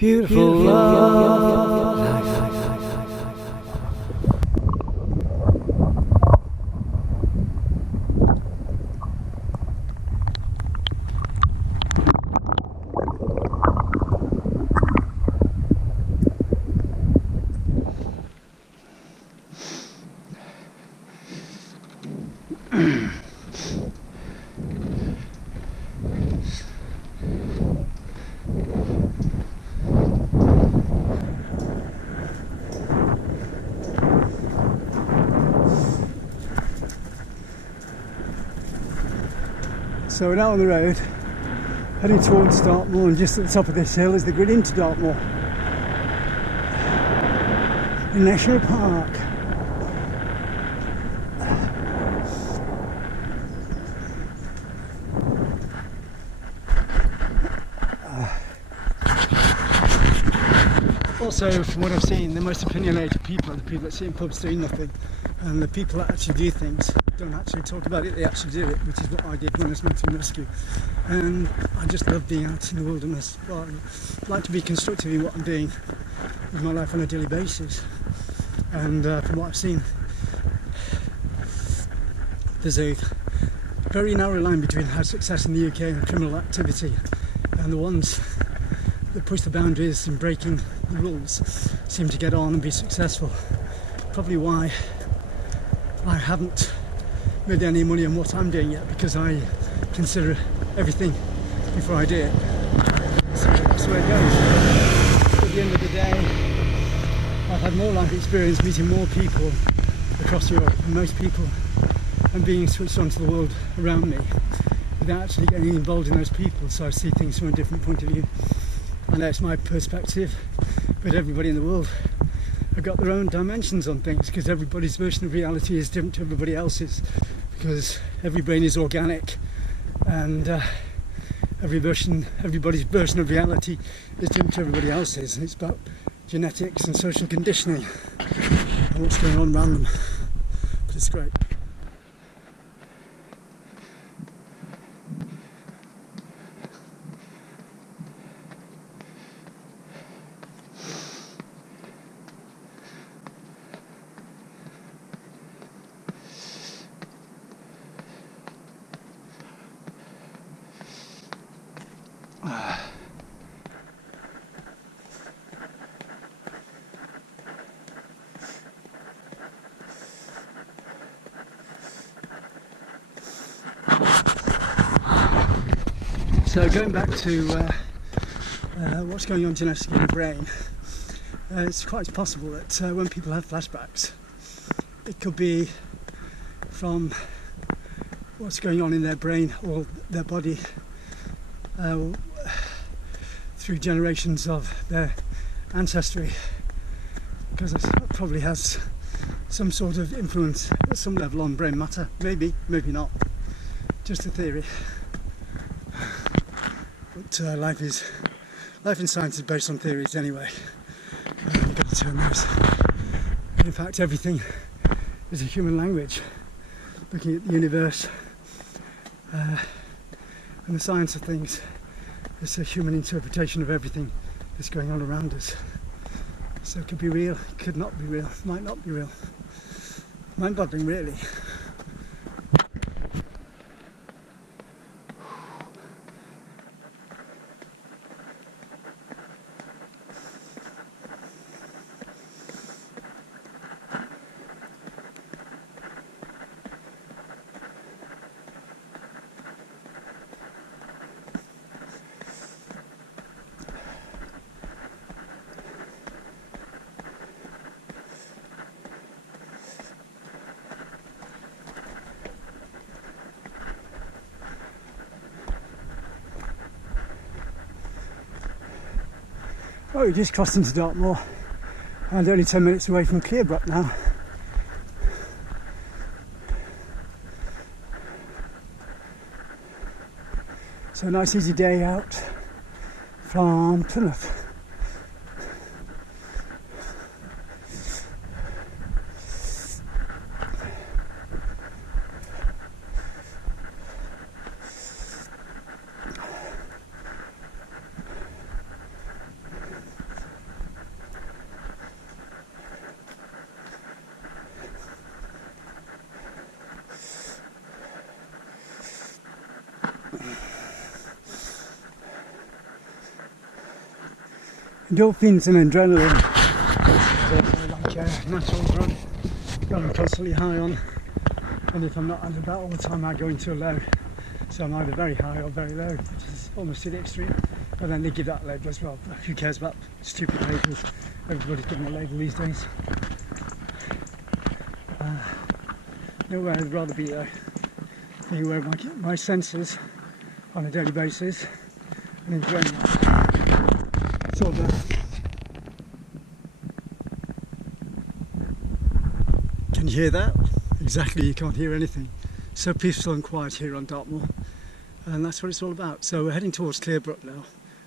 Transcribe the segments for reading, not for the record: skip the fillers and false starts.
Beautiful love. So we're now on the road, heading towards Dartmoor, and just at the top of this hill is the grid into Dartmoor, the National Park. Also, from what I've seen, the most opinionated people are the people that sit in pubs doing nothing, and the people that actually do things don't actually talk about it, they actually do it, which is what I did when I was mountain rescue. And I just love being out in the wilderness. Well, I like to be constructive in what I'm doing with my life on a daily basis. And from what I've seen, there's a very narrow line between how success in the UK and criminal activity, and the ones that push the boundaries and breaking the rules seem to get on and be successful. Probably why I haven't made any money on what I'm doing yet, because I consider everything before I do it. So that's the way it goes. At the end of the day, I've had more life experience meeting more people across Europe than most people, and being switched on to the world around me without actually getting involved in those people, so I see things from a different point of view. I know it's my perspective, but everybody in the world have got their own dimensions on things, because everybody's version of reality is different to everybody else's, because every brain is organic, and everybody's version of reality is different to everybody else's. It's about genetics and social conditioning and what's going on around them. But it's great. So going back to what's going on genetically in the brain, it's quite possible that when people have flashbacks, it could be from what's going on in their brain or their body through generations of their ancestry, because it probably has some sort of influence at some level on brain matter. Maybe, maybe not. Just a theory. But life in science is based on theories anyway. You've got to turn those. In fact, everything is a human language. Looking at the universe and the science of things, it's a human interpretation of everything that's going on around us. So it could be real, it could not be real, might not be real. Mind-boggling, really. Oh, we just crossed into Dartmoor, and only 10 minutes away from Clearbrook now. So a nice easy day out from Plymouth. Endorphins and adrenaline. Like a natural drug that I'm constantly high on. And if I'm not at about all the time, I go into a low. So I'm either very high or very low, which is almost to the extreme. But then they give that label as well. But who cares about stupid labels? Everybody's given a label these days. Nowhere I'd rather be though. Anywhere my senses on a daily basis and enjoying that. It's all there. Can you hear that? Exactly, you can't hear anything. So peaceful and quiet here on Dartmoor, and that's what it's all about. So we're heading towards Clearbrook now,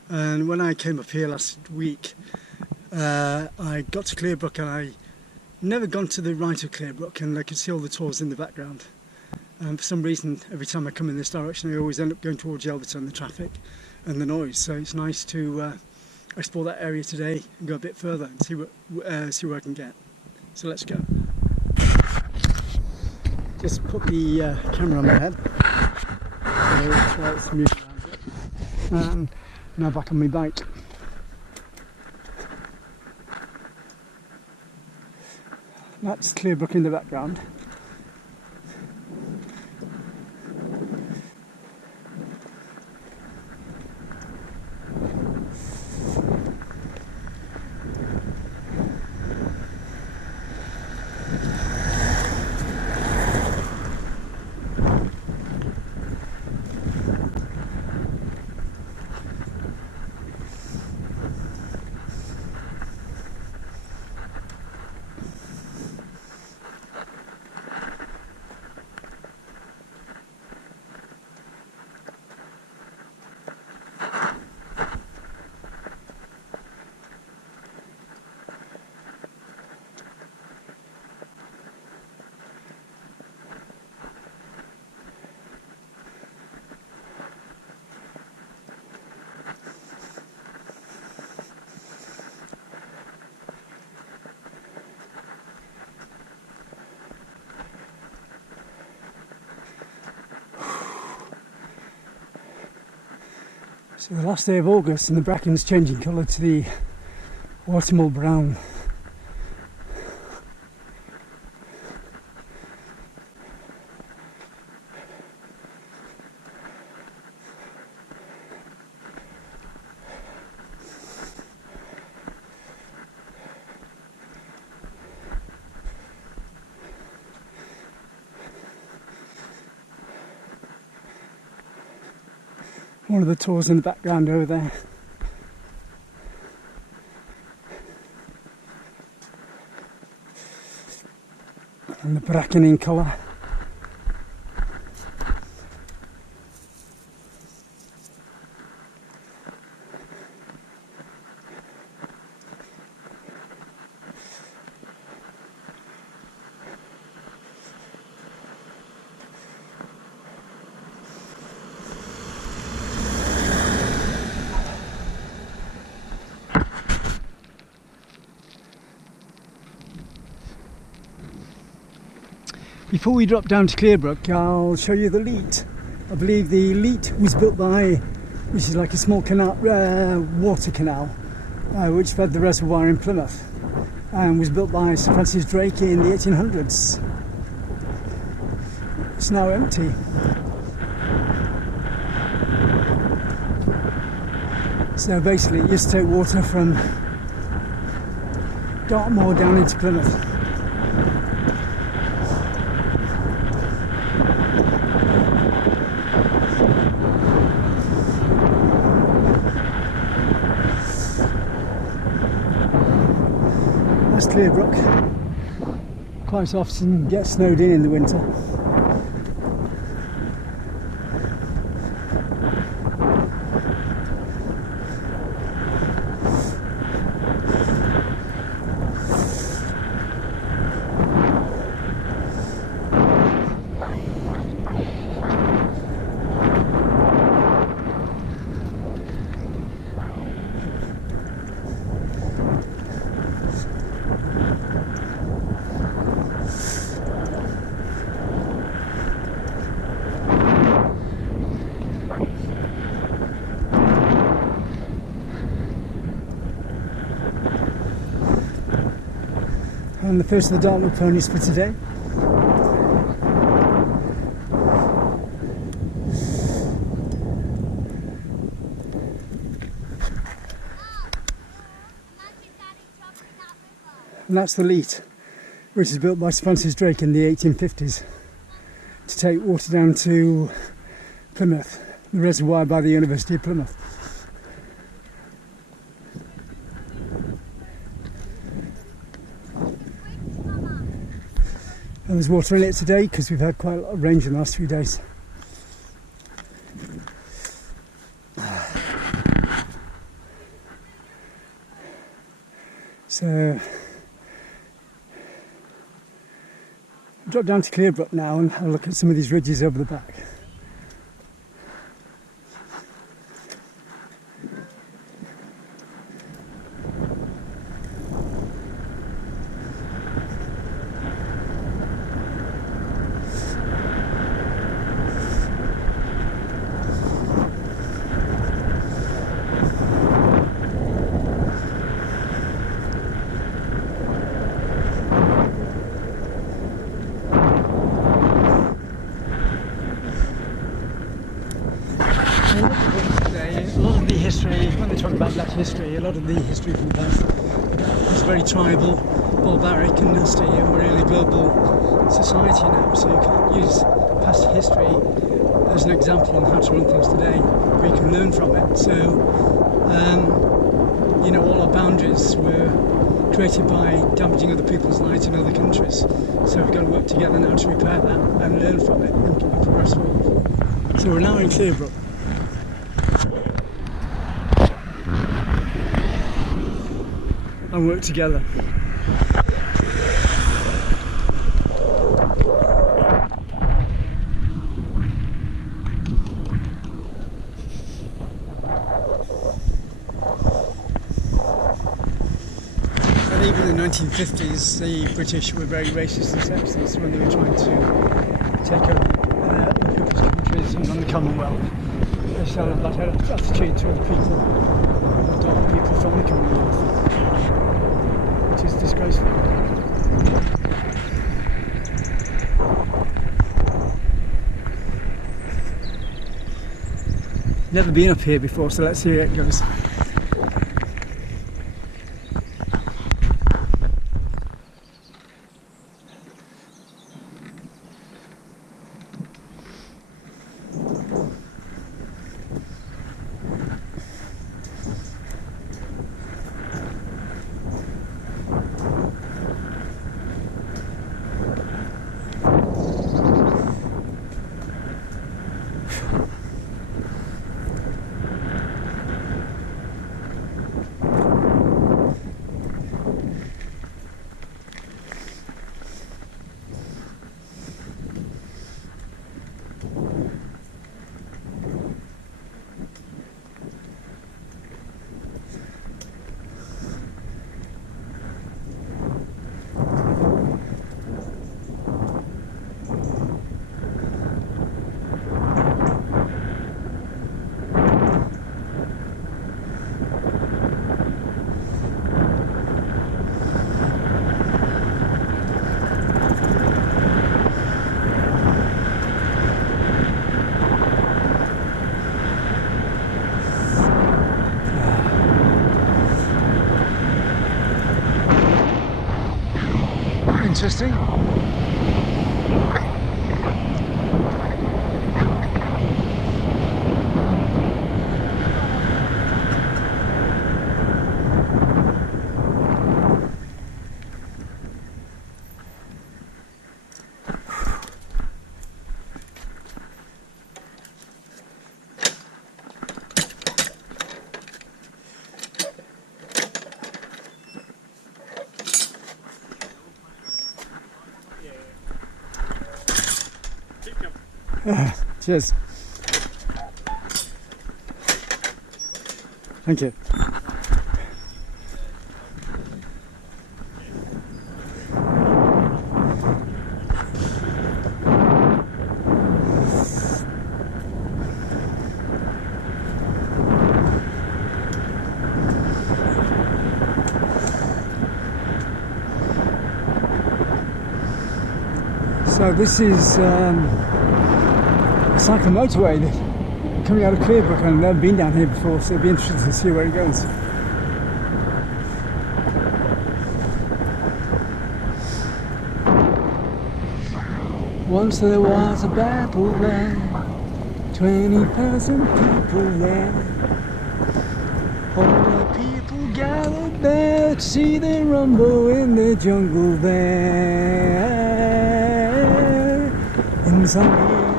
and when I came up here last week, I got to Clearbrook and I never gone to the right of Clearbrook, and I could see all the tors in the background. And for some reason, every time I come in this direction, I always end up going towards Yelverton, the traffic and the noise. So it's nice to explore that area today and go a bit further and see where I can get. So let's go. Just put the camera on my head, so that's why it's moving around a bit. And now back on my bike. That's Clearbrook in the background. So the last day of August and the bracken's changing colour to the autumnal brown. One of the tors in the background over there. And the bracken in colour. Before we drop down to Clearbrook, I'll show you the Leat. I believe the Leat was built by, which is like a small canal, water canal, which fed the reservoir in Plymouth, and was built by Sir Francis Drake in the 1800s. It's now empty. So basically it used to take water from Dartmoor down into Plymouth. That's Clearbrook. Quite often gets snowed in the winter. And the first of the Dartmoor ponies for today. And that's the Leat, which was built by Sir Francis Drake in the 1850s to take water down to Plymouth, the reservoir by the University of Plymouth. And there's water in it today because we've had quite a lot of rain in the last few days. So drop down to Clearbrook now and have a look at some of these ridges over the back. When they talk about that history, a lot of the history from the past is very tribal, barbaric and nasty, and we're in a global society now, so you can't use past history as an example on how to run things today, but you can learn from it. So, you know, all our boundaries were created by damaging other people's lives in other countries, so we've got to work together now to repair that and learn from it and progress forward. So we're now in Clearbrook. And work together. And even in the 1950s, the British were very racist and sexist when they were trying to take over other people's countries and run the Commonwealth. They still have that attitude to other people, dark people from the Commonwealth. Which is disgraceful. Never been up here before, so let's see how it goes. Interesting. Cheers. Thank you. So this is a cycle motorway coming out of Clearbrook, and I've never been down here before, so it'll be interesting to see where it goes. Once there was a battle there, 20,000 people there. All the people gathered there to see the rumble in the jungle there. Inside here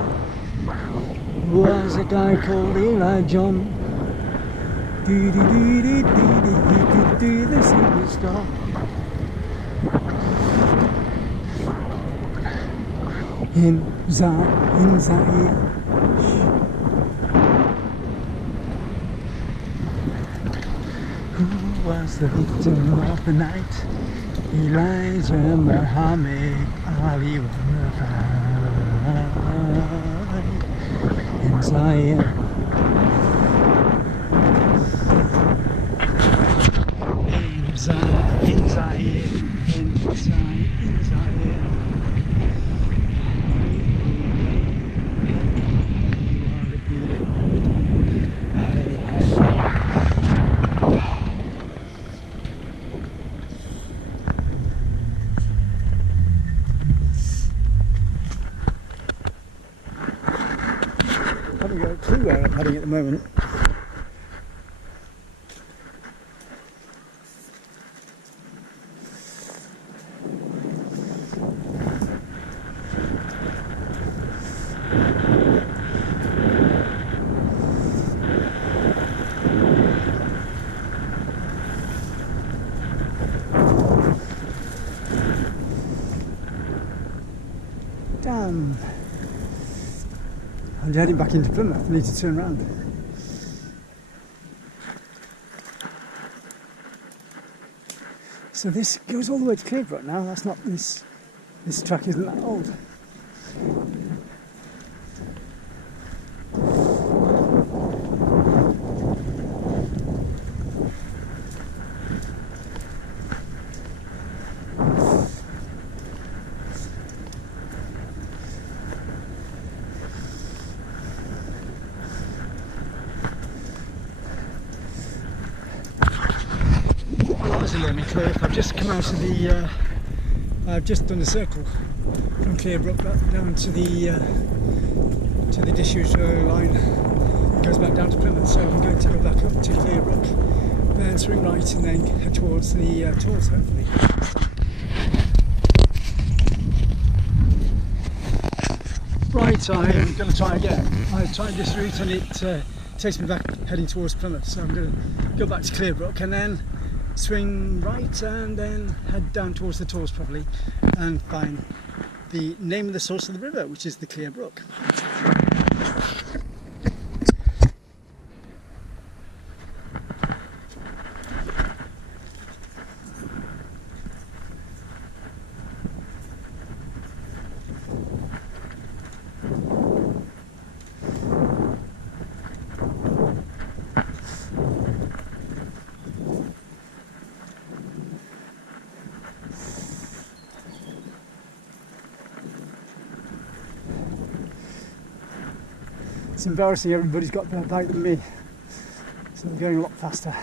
was a guy called Eli John. The single star. In Zaire. Who was the victim of the night? Elijah Muhammad Ali was in Zaire. In Zaire. I haven't got a clue where I'm heading at the moment. Damn. I'm heading back into Plymouth. I need to turn around. So this goes all the way to Clearbrook now. That's not this track isn't that old. I've just come out of the. I've just done a circle from Clearbrook back down to the disused line. It goes back down to Plymouth, so I'm going to go back up to Clearbrook, then swing right, and then head towards the Tors, hopefully. Right, I'm going to try again. I tried this route and it takes me back heading towards Plymouth, so I'm going to go back to Clearbrook and then swing right and then head down towards the Tors probably and find the name of the source of the river, which is the Clearbrook. It's embarrassing, everybody's got a better bike than me, so I'm going a lot faster.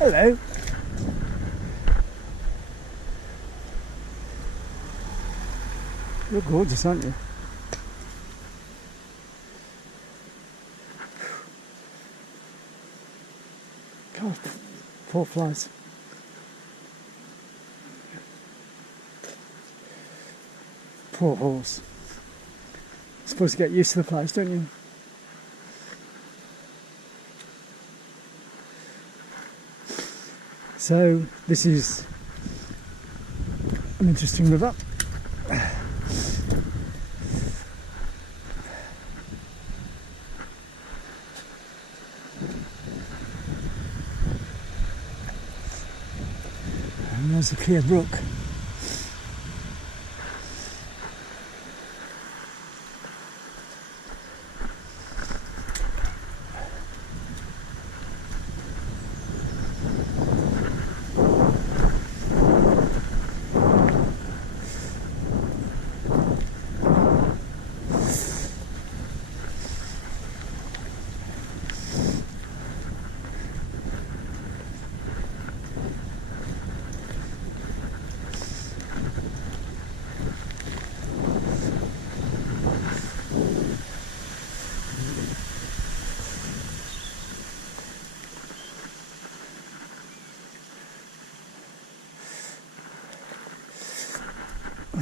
Hello. You're gorgeous, aren't you? God, poor flies. Poor horse. You're supposed to get used to the flies, don't you? So this is an interesting river. And there's the Clearbrook.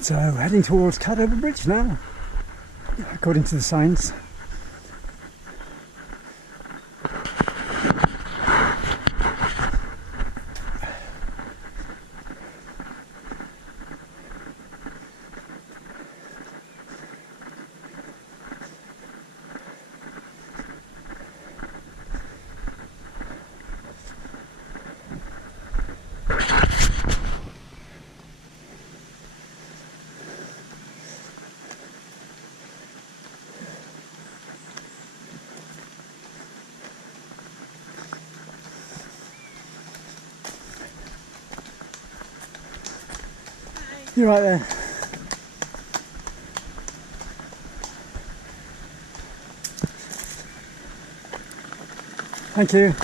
So heading towards Plym Bridge now, according to the signs. You're right there. Thank you.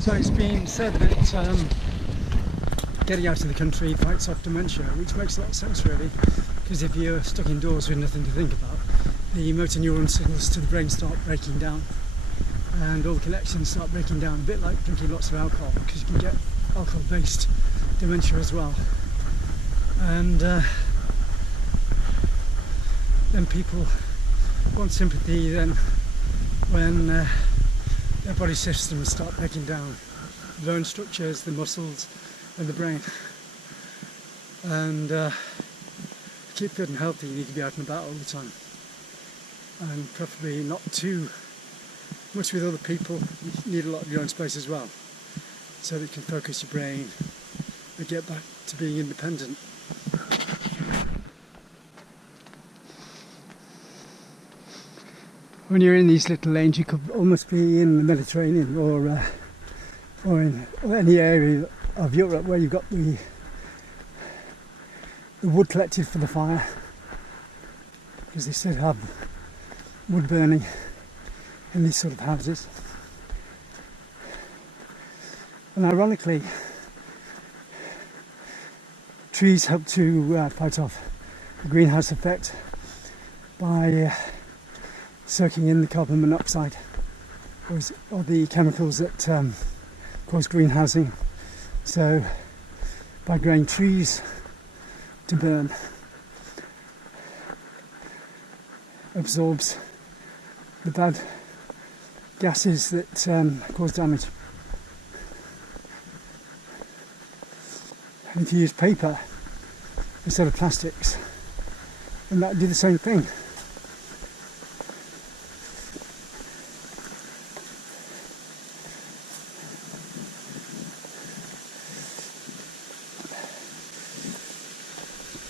So it's been said that getting out of the country fights off dementia, which makes a lot of sense really, because if you're stuck indoors with nothing to think about, the motor neuron signals to the brain start breaking down and all the connections start breaking down, a bit like drinking lots of alcohol, because you can get alcohol-based dementia as well. And then people want sympathy then when their body systems start breaking down, the bone structures, the muscles and the brain. And to keep fit and healthy you need to be out and about all the time, and preferably not too much with other people. You need a lot of your own space as well, so that you can focus your brain and get back to being independent. When you're in these little lanes, you could almost be in the Mediterranean or in any area of Europe where you've got the wood collected for the fire, because they still have wood burning in these sort of houses. And ironically, trees help to fight off the greenhouse effect by soaking in the carbon monoxide or the chemicals that cause greenhousing So by growing trees to burn, absorbs the bad gases that cause damage. And if you use paper instead of plastics, then that would do the same thing.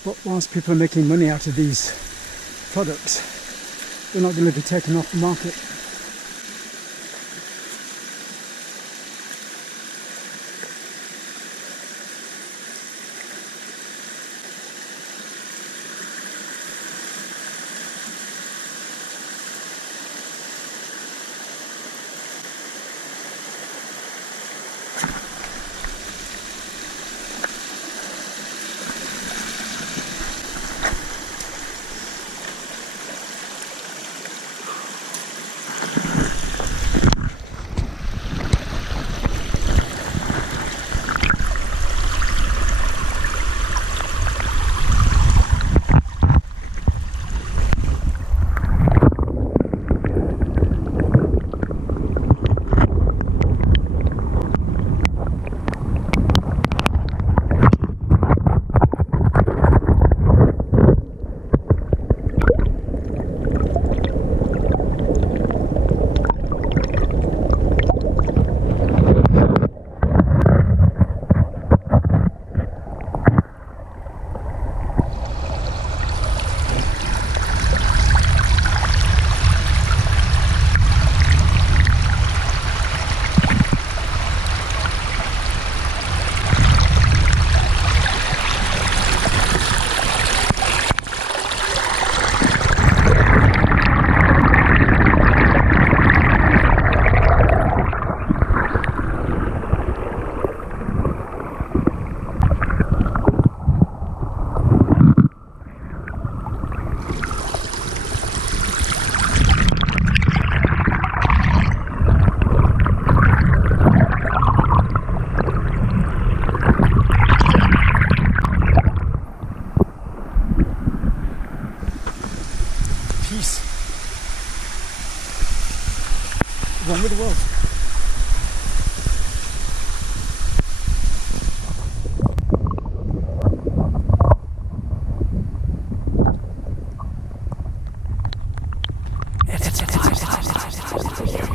But whilst people are making money out of these products, they're not going to be taken off the market. One with the world. It's time.